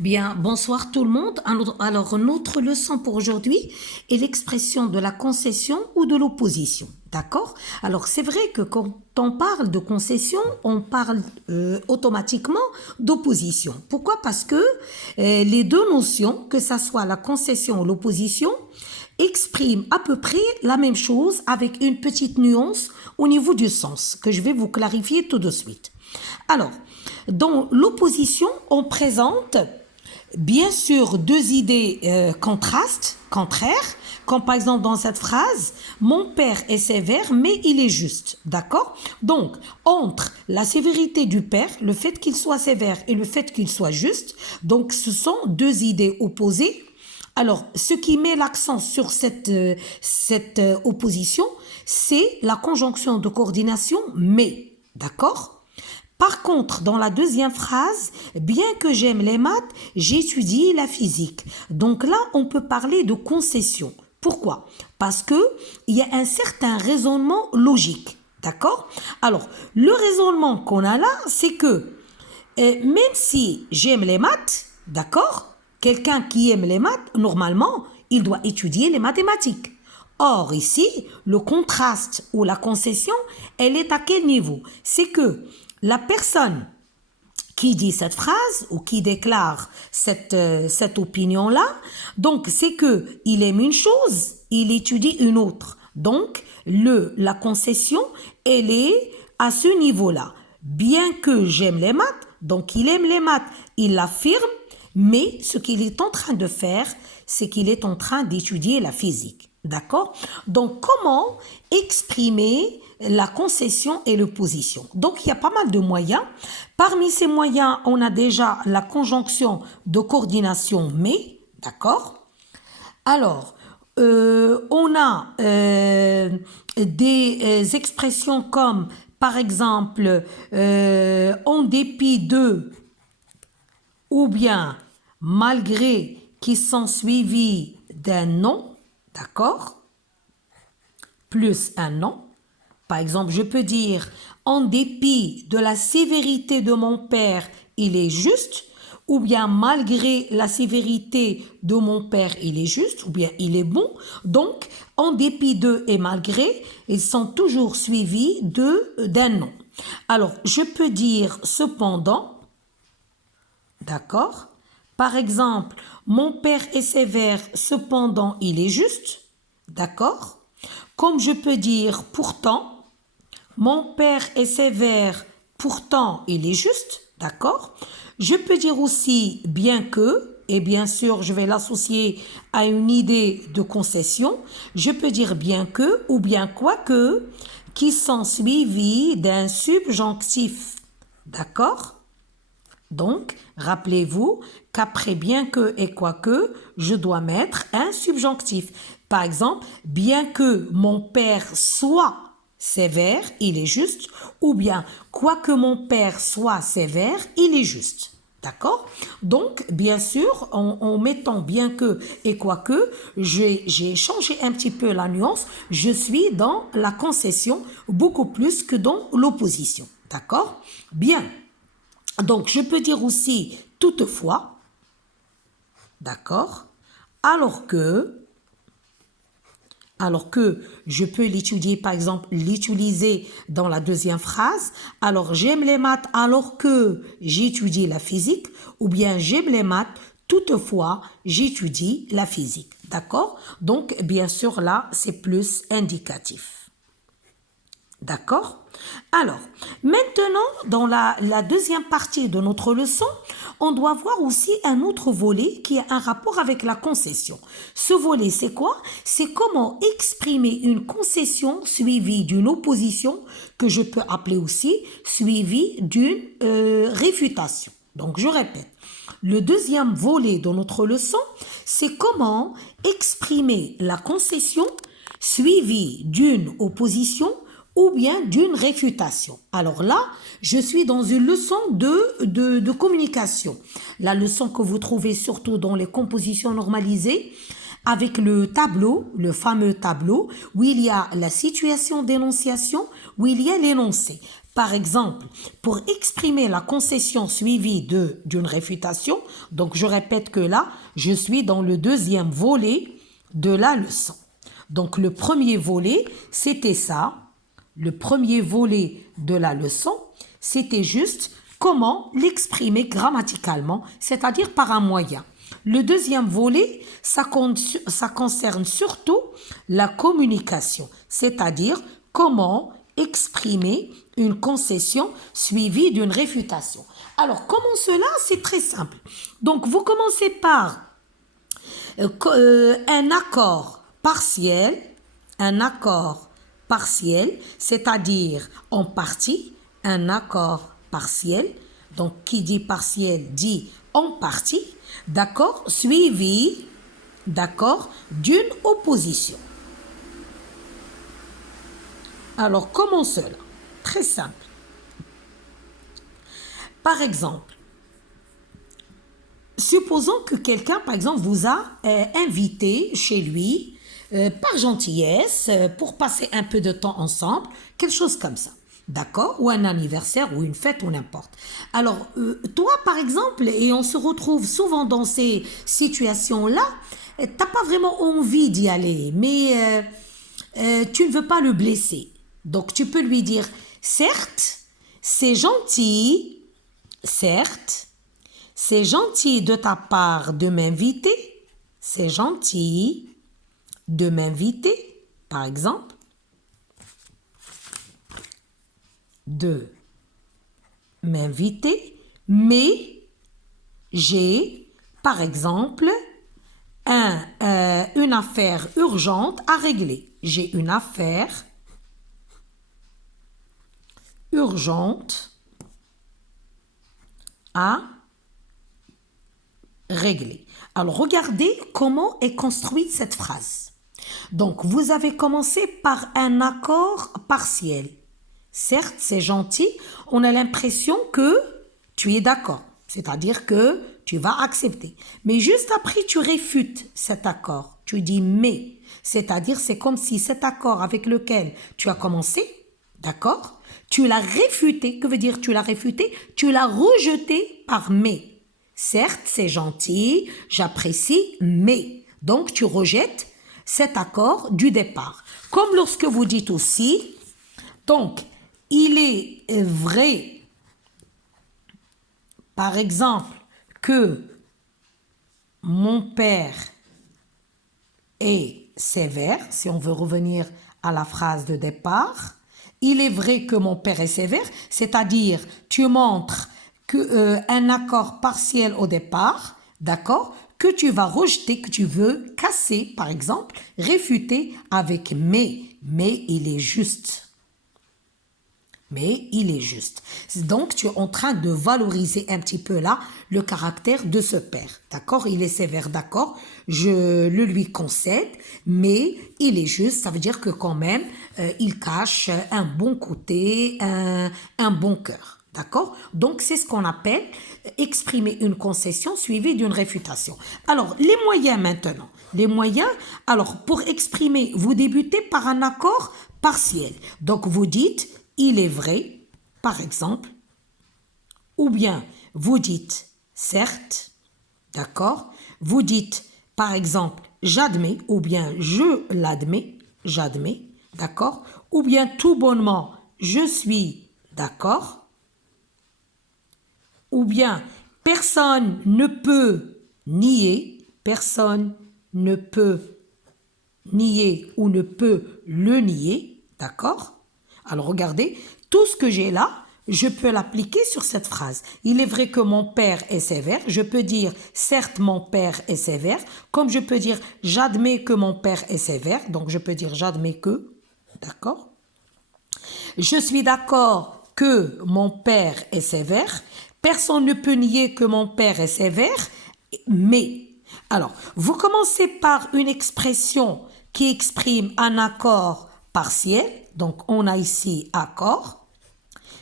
Bien, bonsoir tout le monde. Alors, notre leçon pour aujourd'hui est l'expression de la concession ou de l'opposition. D'accord? Alors, c'est vrai que quand on parle de concession, on parle automatiquement d'opposition. Pourquoi? Parce que les deux notions, que ça soit la concession ou l'opposition, expriment à peu près la même chose avec une petite nuance au niveau du sens que je vais vous clarifier tout de suite. Alors, dans l'opposition, on présente bien sûr deux idées contraires, comme par exemple dans cette phrase, mon père est sévère mais il est juste, d'accord? Donc, entre la sévérité du père, le fait qu'il soit sévère et le fait qu'il soit juste, donc ce sont deux idées opposées. Alors, ce qui met l'accent sur cette opposition, c'est la conjonction de coordination mais, d'accord? Par contre, dans la deuxième phrase, bien que j'aime les maths, j'étudie la physique. Donc là, on peut parler de concession. Pourquoi? Parce que il y a un certain raisonnement logique. D'accord? Alors, le raisonnement qu'on a là, c'est que même si j'aime les maths, d'accord? Quelqu'un qui aime les maths, normalement, il doit étudier les mathématiques. Or, ici, le contraste ou la concession, elle est à quel niveau? C'est que la personne qui dit cette phrase ou qui déclare cette opinion-là, donc c'est que il aime une chose, il étudie une autre. Donc, la concession, elle est à ce niveau-là. Bien que j'aime les maths, donc il aime les maths, il l'affirme, mais ce qu'il est en train de faire, c'est qu'il est en train d'étudier la physique. D'accord? Donc, comment exprimer la concession et l'opposition? Donc, il y a pas mal de moyens. Parmi ces moyens, on a déjà la conjonction de coordination mais, d'accord? Alors, on a des expressions comme, par exemple, en dépit de, ou bien malgré, qui sont suivis d'un nom, d'accord? Plus un nom. Par exemple, je peux dire, en dépit de la sévérité de mon père, il est juste, ou bien malgré la sévérité de mon père, il est juste, ou bien il est bon. Donc, en dépit de et malgré, ils sont toujours suivis d'un nom. Alors, je peux dire cependant, d'accord? Par exemple, mon père est sévère, cependant il est juste, d'accord? Comme je peux dire pourtant, mon père est sévère, pourtant il est juste, d'accord? Je peux dire aussi bien que, et bien sûr je vais l'associer à une idée de concession, je peux dire bien que ou bien quoique, qui sont suivis d'un subjonctif, d'accord? Donc, rappelez-vous qu'après bien que et quoique, je dois mettre un subjonctif. Par exemple, bien que mon père soit sévère, il est juste, ou bien quoique mon père soit sévère, il est juste. D'accord? Donc, bien sûr, en mettant bien que et quoique, j'ai changé un petit peu la nuance. Je suis dans la concession beaucoup plus que dans l'opposition. D'accord? Bien. Donc, je peux dire aussi toutefois, d'accord, alors que je peux l'étudier, par exemple, l'utiliser dans la deuxième phrase. Alors, j'aime les maths alors que j'étudie la physique, ou bien j'aime les maths, toutefois, j'étudie la physique. D'accord? Donc, bien sûr, là, c'est plus indicatif. D'accord? Alors, maintenant, dans la deuxième partie de notre leçon, on doit voir aussi un autre volet qui a un rapport avec la concession. Ce volet, c'est quoi? C'est comment exprimer une concession suivie d'une opposition, que je peux appeler aussi suivie d'une réfutation. Donc, je répète. Le deuxième volet de notre leçon, c'est comment exprimer la concession suivie d'une opposition ou bien d'une réfutation. Alors là, je suis dans une leçon de communication. La leçon que vous trouvez surtout dans les compositions normalisées avec le tableau, le fameux tableau, où il y a la situation d'énonciation, où il y a l'énoncé. Par exemple, pour exprimer la concession suivie d'une réfutation, donc je répète que là, je suis dans le deuxième volet de la leçon. Donc le premier volet, c'était ça. Le premier volet de la leçon, c'était juste comment l'exprimer grammaticalement, c'est-à-dire par un moyen. Le deuxième volet, ça concerne surtout la communication, c'est-à-dire comment exprimer une concession suivie d'une réfutation. Alors, comment cela? C'est très simple. Donc, vous commencez par un accord partiel, c'est-à-dire en partie, un accord partiel. Donc, qui dit partiel dit en partie, d'accord, suivi, d'accord, d'une opposition. Alors, comment cela? Très simple. Par exemple, supposons que quelqu'un, par exemple, vous a invité chez lui par gentillesse pour passer un peu de temps ensemble, quelque chose comme ça. D'accord? Ou un anniversaire, ou une fête, ou n'importe. Alors, toi, par exemple, et on se retrouve souvent dans ces situations-là, t'as pas vraiment envie d'y aller, mais tu ne veux pas le blesser. Donc, tu peux lui dire, certes, c'est gentil de ta part de m'inviter, c'est gentil de m'inviter, par exemple, de m'inviter, mais j'ai, par exemple, une affaire urgente à régler. J'ai une affaire urgente à régler. Alors, regardez comment est construite cette phrase. Donc, vous avez commencé par un accord partiel. Certes, c'est gentil, on a l'impression que tu es d'accord, c'est-à-dire que tu vas accepter. Mais juste après, tu réfutes cet accord. Tu dis mais, c'est-à-dire c'est comme si cet accord avec lequel tu as commencé, d'accord, tu l'as réfuté. Que veut dire tu l'as réfuté? Tu l'as rejeté par mais. Certes, c'est gentil, j'apprécie, mais. Donc, tu rejettes cet accord du départ. Comme lorsque vous dites aussi, donc, il est vrai, par exemple, que mon père est sévère, si on veut revenir à la phrase de départ. Il est vrai que mon père est sévère, c'est-à-dire tu montres un accord partiel au départ, d'accord, que tu vas rejeter, que tu veux casser, par exemple, réfuter avec mais il est juste. Mais il est juste. Donc, tu es en train de valoriser un petit peu là le caractère de ce père. D'accord? Il est sévère, d'accord? Je le lui concède, mais il est juste. Ça veut dire que quand même, il cache un bon côté, un bon cœur. D'accord? Donc, c'est ce qu'on appelle exprimer une concession suivie d'une réfutation. Alors, les moyens maintenant. Les moyens, alors, pour exprimer, vous débutez par un accord partiel. Donc, vous dites... il est vrai, par exemple, ou bien vous dites certes, d'accord, vous dites par exemple j'admets, ou bien je l'admets, j'admets, d'accord, ou bien tout bonnement je suis d'accord, ou bien personne ne peut nier, personne ne peut nier ou ne peut le nier, d'accord? Alors regardez, tout ce que j'ai là, je peux l'appliquer sur cette phrase. Il est vrai que mon père est sévère. Je peux dire certes mon père est sévère. Comme je peux dire j'admets que mon père est sévère. Donc je peux dire j'admets que. D'accord? Je suis d'accord que mon père est sévère. Personne ne peut nier que mon père est sévère. Mais, alors, vous commencez par une expression qui exprime un accord partiel. Donc, on a ici accord,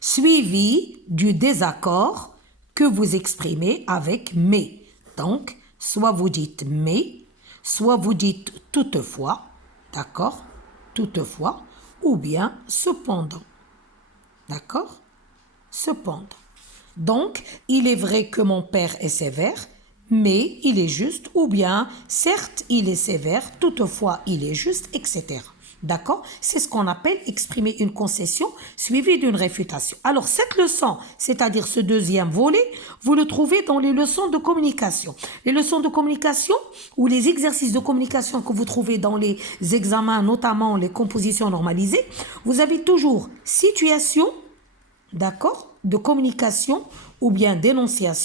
suivi du désaccord que vous exprimez avec mais. Donc, soit vous dites mais, soit vous dites toutefois, d'accord, toutefois, ou bien cependant, d'accord. Cependant. Donc, il est vrai que mon père est sévère, mais il est juste, ou bien, certes, il est sévère, toutefois, il est juste, etc. D'accord? C'est ce qu'on appelle exprimer une concession suivie d'une réfutation. Alors, cette leçon, c'est-à-dire ce deuxième volet, vous le trouvez dans les leçons de communication. Les leçons de communication ou les exercices de communication que vous trouvez dans les examens, notamment les compositions normalisées, vous avez toujours situation, d'accord, de communication ou bien d'énonciation.